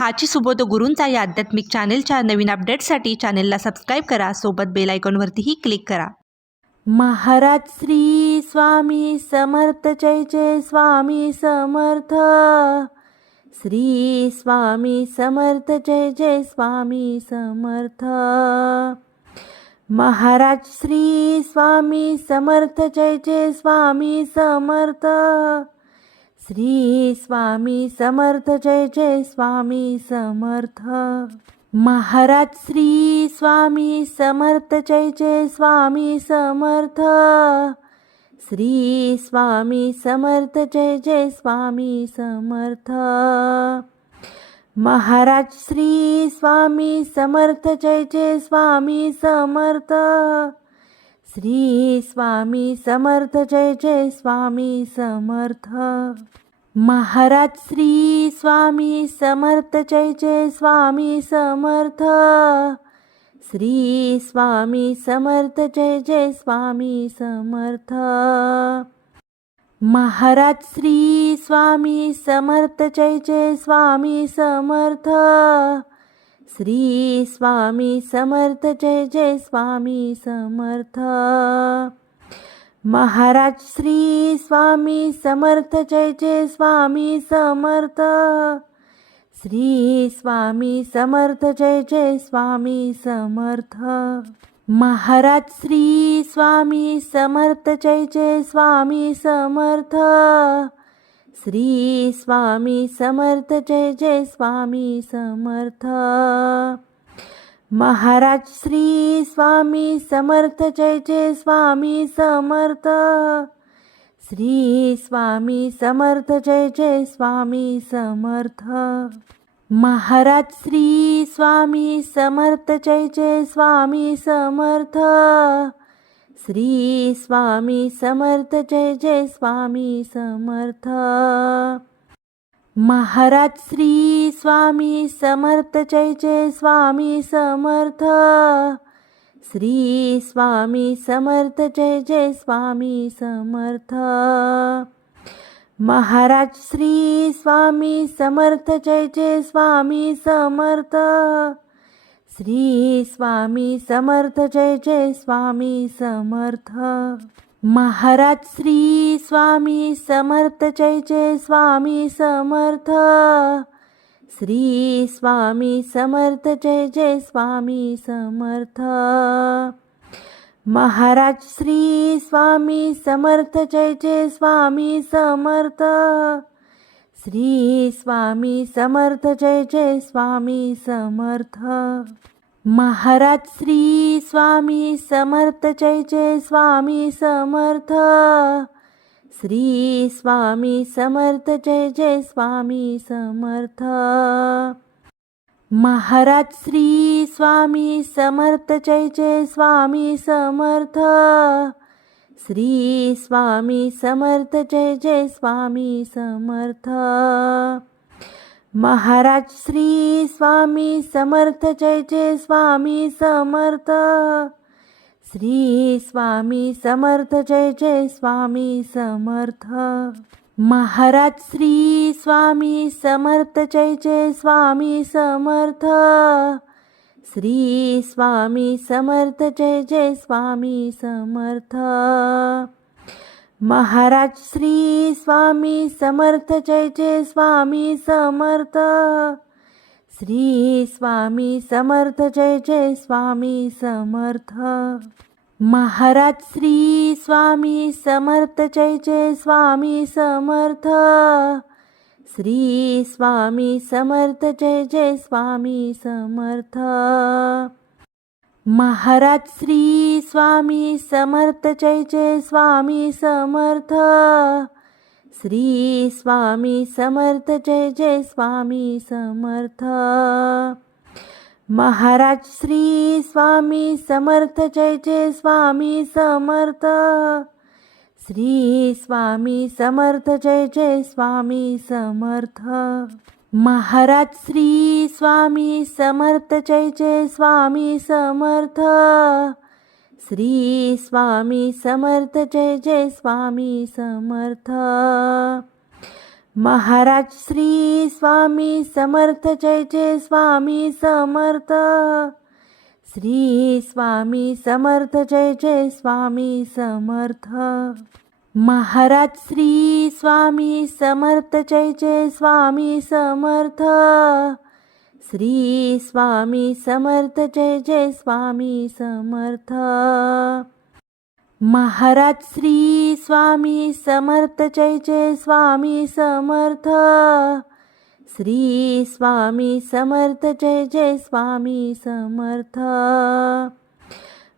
हाची सुबोध गुरूंचा या आध्यात्मिक चॅनेलच्या नवीन अपडेट्ससाठी चॅनेलला सबस्क्राईब करा. सोबत बेल आयकॉनवरतीही क्लिक करा. महाराज श्री स्वामी समर्थ, जय जय स्वामी समर्थ. श्री स्वामी समर्थ, जय जय स्वामी समर्थ. महाराज श्री स्वामी समर्थ, जय जय स्वामी समर्थ. श्री स्वामी समर्थ, जय जय स्वामी समर्थ. महाराज श्री स्वामी समर्थ, जय जय स्वामी समर्थ. श्री स्वामी समर्थ, जय जय स्वामी समर्थ. महाराज श्री स्वामी समर्थ, जय जय स्वामी समर्थ. श्री स्वामी समर्थ, जय जय स्वामी समर्थ. महाराज श्री स्वामी समर्थ, जय जय स्वामी समर्थ. श्री स्वामी समर्थ, जय जय स्वामी समर्थ. महाराज श्री स्वामी समर्थ, जय जय स्वामी समर्थ. श्री स्वामी समर्थ, जय जय स्वामी समर्थ. महाराज श्री स्वामी समर्थ, जय जय स्वामी समर्थ. श्री स्वामी समर्थ, जय जय स्वामी समर्थ. महाराज श्री स्वामी समर्थ, जय जय स्वामी समर्थ. श्री स्वामी समर्थ, जय जय स्वामी समर्थ. महाराज श्री स्वामी समर्थ, जय जय स्वामी समर्थ. श्री स्वामी समर्थ, जय जय स्वामी समर्थ. महाराज श्री स्वामी समर्थ, जय जय स्वामी समर्थ. श्री स्वामी समर्थ, जय जय स्वामी समर्थ. महाराज श्री स्वामी समर्थ, जय जय स्वामी समर्थ. श्री स्वामी समर्थ, जय जय स्वामी समर्थ. महाराज श्री स्वामी समर्थ, जय जय स्वामी समर्थ. श्री स्वामी समर्थ, जय जय स्वामी समर्थ. महाराज श्री स्वामी समर्थ, जय जय स्वामी समर्थ. श्री स्वामी समर्थ, जय जय स्वामी समर्थ. महाराज श्री स्वामी समर्थ, जय जय स्वामी समर्थ. श्री स्वामी समर्थ, जय जय स्वामी समर्थ. महाराज श्री स्वामी समर्थ, जय जय स्वामी समर्थ. श्री स्वामी समर्थ, जय जय स्वामी समर्थ. महाराज श्री स्वामी समर्थ, जय जय स्वामी समर्थ. श्री स्वामी समर्थ, जय जय स्वामी समर्थ. महाराज श्री स्वामी समर्थ, जय जय स्वामी समर्थ. श्री स्वामी समर्थ, जय जय स्वामी समर्थ. महाराज श्री स्वामी समर्थ, जय जय स्वामी समर्थ. श्री स्वामी समर्थ, जय जय स्वामी समर्थ. महाराज श्री स्वामी समर्थ, जय जय स्वामी समर्थ. श्री स्वामी समर्थ, जय जय स्वामी समर्थ. महाराज श्री स्वामी समर्थ, जय जय स्वामी समर्थ. श्री स्वामी समर्थ, जय जय स्वामी समर्थ. महाराज श्री स्वामी समर्थ, जय जय स्वामी समर्थ. श्री स्वामी समर्थ, जय जय स्वामी समर्थ. महाराज श्री स्वामी समर्थ, जय जय स्वामी समर्थ. श्री स्वामी समर्थ, जय जय स्वामी समर्थ. महाराज श्री स्वामी समर्थ, जय जय स्वामी समर्थ. श्री स्वामी समर्थ, जय जय स्वामी समर्थ. महाराज श्री स्वामी समर्थ जय जय स्वामी समर्थ. श्री स्वामी समर्थ जय जय स्वामी समर्थ. महाराज श्री स्वामी समर्थ जय जय स्वामी समर्थ. श्री स्वामी समर्थ जय जय स्वामी समर्थ. महाराज श्री स्वामी समर्थ जय जय स्वामी समर्थ. श्री स्वामी समर्थ जय जय स्वामी समर्थ.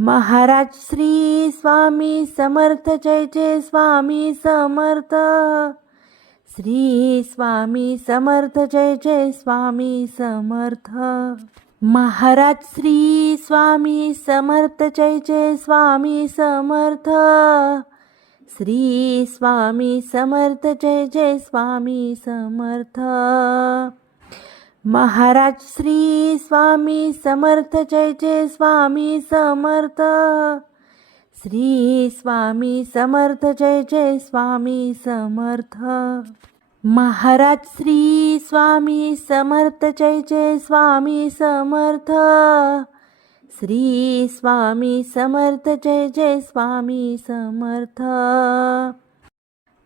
महाराज श्री स्वामी समर्थ जय जय स्वामी समर्थ. श्री स्वामी समर्थ जय जय स्वामी समर्थ. महाराज श्री स्वामी समर्थ जय जय स्वामी समर्थ. श्री स्वामी समर्थ जय जय स्वामी समर्थ. महाराज श्री स्वामी समर्थ जय जय स्वामी समर्थ. श्री स्वामी समर्थ जय जय स्वामी समर्थ. महाराज श्री स्वामी समर्थ जय जय स्वामी समर्थ. श्री स्वामी समर्थ जय जय स्वामी समर्थ.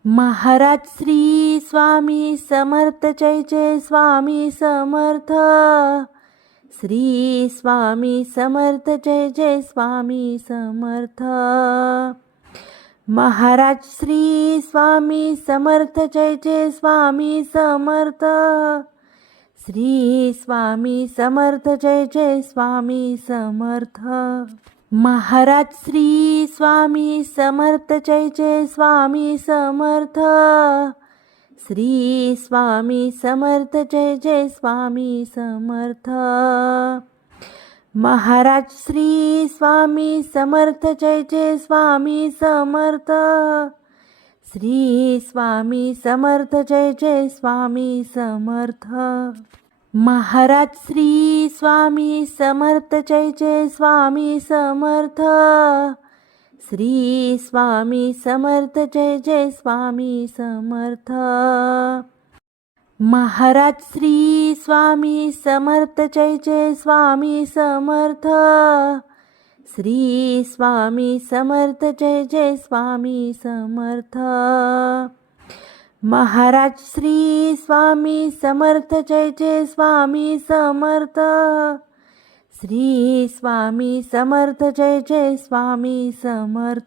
महाराज श्री स्वामी समर्थ जय जय स्वामी समर्थ. श्री स्वामी समर्थ जय जय स्वामी समर्थ. महाराज श्री स्वामी समर्थ जय जय स्वामी समर्थ. श्री स्वामी समर्थ जय जय स्वामी समर्थ. महाराज श्री स्वामी समर्थ जय जय स्वामी समर्थ. श्री स्वामी समर्थ जय जय स्वामी समर्थ. महाराज श्री स्वामी समर्थ जय जय स्वामी समर्थ. श्री स्वामी समर्थ जय जय स्वामी समर्थ. महाराज श्री स्वामी समर्थ जय जय स्वामी समर्थ. श्री स्वामी समर्थ जय जय स्वामी समर्थ. महाराज श्री स्वामी समर्थ जय जय स्वामी समर्थ. श्री स्वामी समर्थ जय जय स्वामी समर्थ. महाराज श्री स्वामी समर्थ जय जय स्वामी समर्थ. श्री स्वामी समर्थ जय जय स्वामी समर्थ.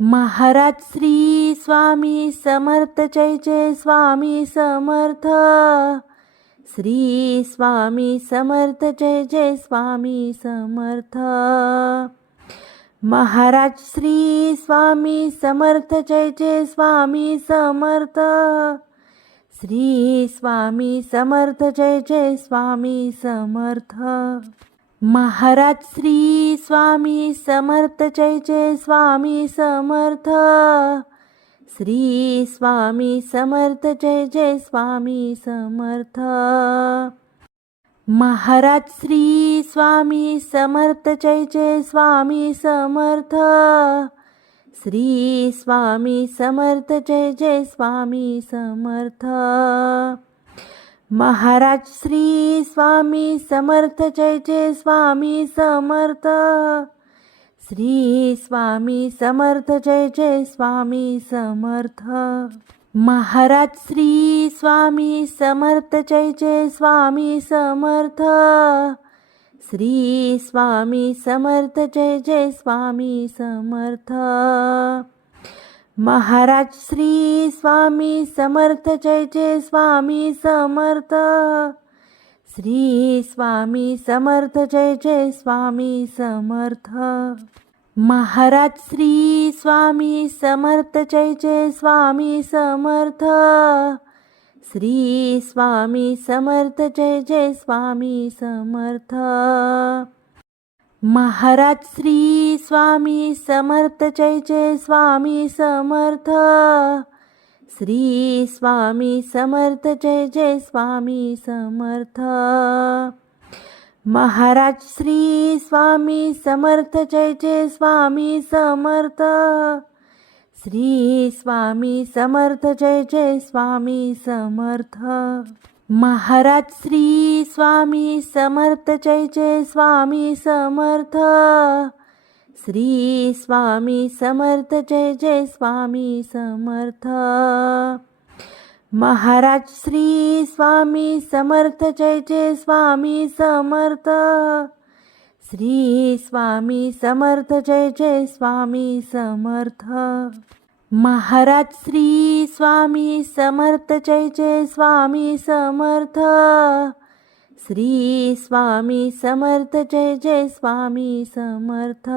महाराज श्री स्वामी समर्थ जय जय स्वामी समर्थ. श्री स्वामी समर्थ जय जय स्वामी समर्थ. महाराज श्री स्वामी समर्थ जय जय स्वामी समर्थ. श्री स्वामी समर्थ जय जय स्वामी समर्थ. महाराज श्री स्वामी समर्थ जय जय स्वामी समर्थ. श्री स्वामी समर्थ जय जय स्वामी समर्थ. महाराज श्री स्वामी समर्थ जय जय स्वामी समर्थ. श्री स्वामी समर्थ जय जय स्वामी समर्थ. महाराज श्री स्वामी समर्थ जय जय स्वामी समर्थ. श्री स्वामी समर्थ जय जय स्वामी समर्थ. महाराज श्री स्वामी समर्थ जय जय स्वामी समर्थ. श्री स्वामी समर्थ जय जय स्वामी समर्थ. महाराज श्री स्वामी समर्थ जय जय स्वामी समर्थ. श्री स्वामी समर्थ जय जय स्वामी समर्थ. महाराज श्री स्वामी समर्थ जय जय स्वामी समर्थ. श्री स्वामी समर्थ जय जय स्वामी समर्थ. महाराज श्री स्वामी समर्थ जय जय स्वामी समर्थ. श्री स्वामी समर्थ जय जय स्वामी समर्थ. महाराज श्री स्वामी समर्थ जय जय स्वामी समर्थ. श्री स्वामी समर्थ जय जय स्वामी समर्थ महाराज श्री स्वामी समर्थ जय जय स्वामी समर्थ श्री स्वामी समर्थ जय जय स्वामी समर्थ महाराज श्री स्वामी समर्थ जय जय स्वामी समर्थ श्री स्वामी समर्थ जय जय स्वामी समर्थ महाराज श्री स्वामी समर्थ जय जय स्वामी समर्थ श्री स्वामी समर्थ जय जय स्वामी समर्थ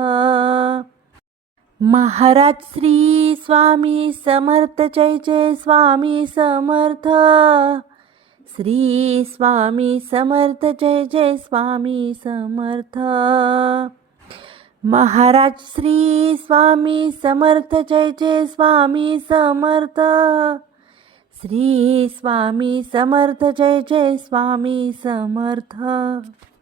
महाराज श्री स्वामी समर्थ जय जय स्वामी समर्थ श्री स्वामी समर्थ जय जय स्वामी समर्थ महाराज श्री स्वामी समर्थ जय जय स्वामी समर्थ श्री स्वामी समर्थ जय जय स्वामी समर्थ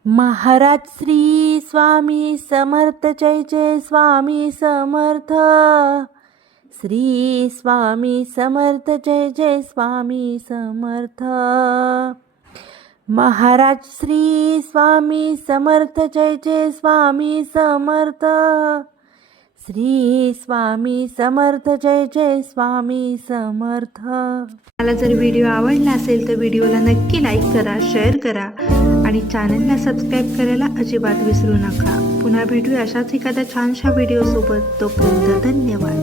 महाराज श्री स्वामी समर्थ जय जय स्वामी समर्थ श्री स्वामी समर्थ जय जय स्वामी समर्थ महाराज श्री स्वामी समर्थ जय जय स्वामी समर्थ श्री स्वामी समर्थ जय जय स्वामी समर्थ. मला जर व्हिडिओ आवडला असेल तर व्हिडिओला नक्की लाईक करा, शेअर करा आणि चॅनलला सबस्क्राईब करायला अजिबात विसरू नका. पुन्हा भेटूया अशाच एखाद्या छानशा व्हिडिओसोबत. तोपर्यंत धन्यवाद.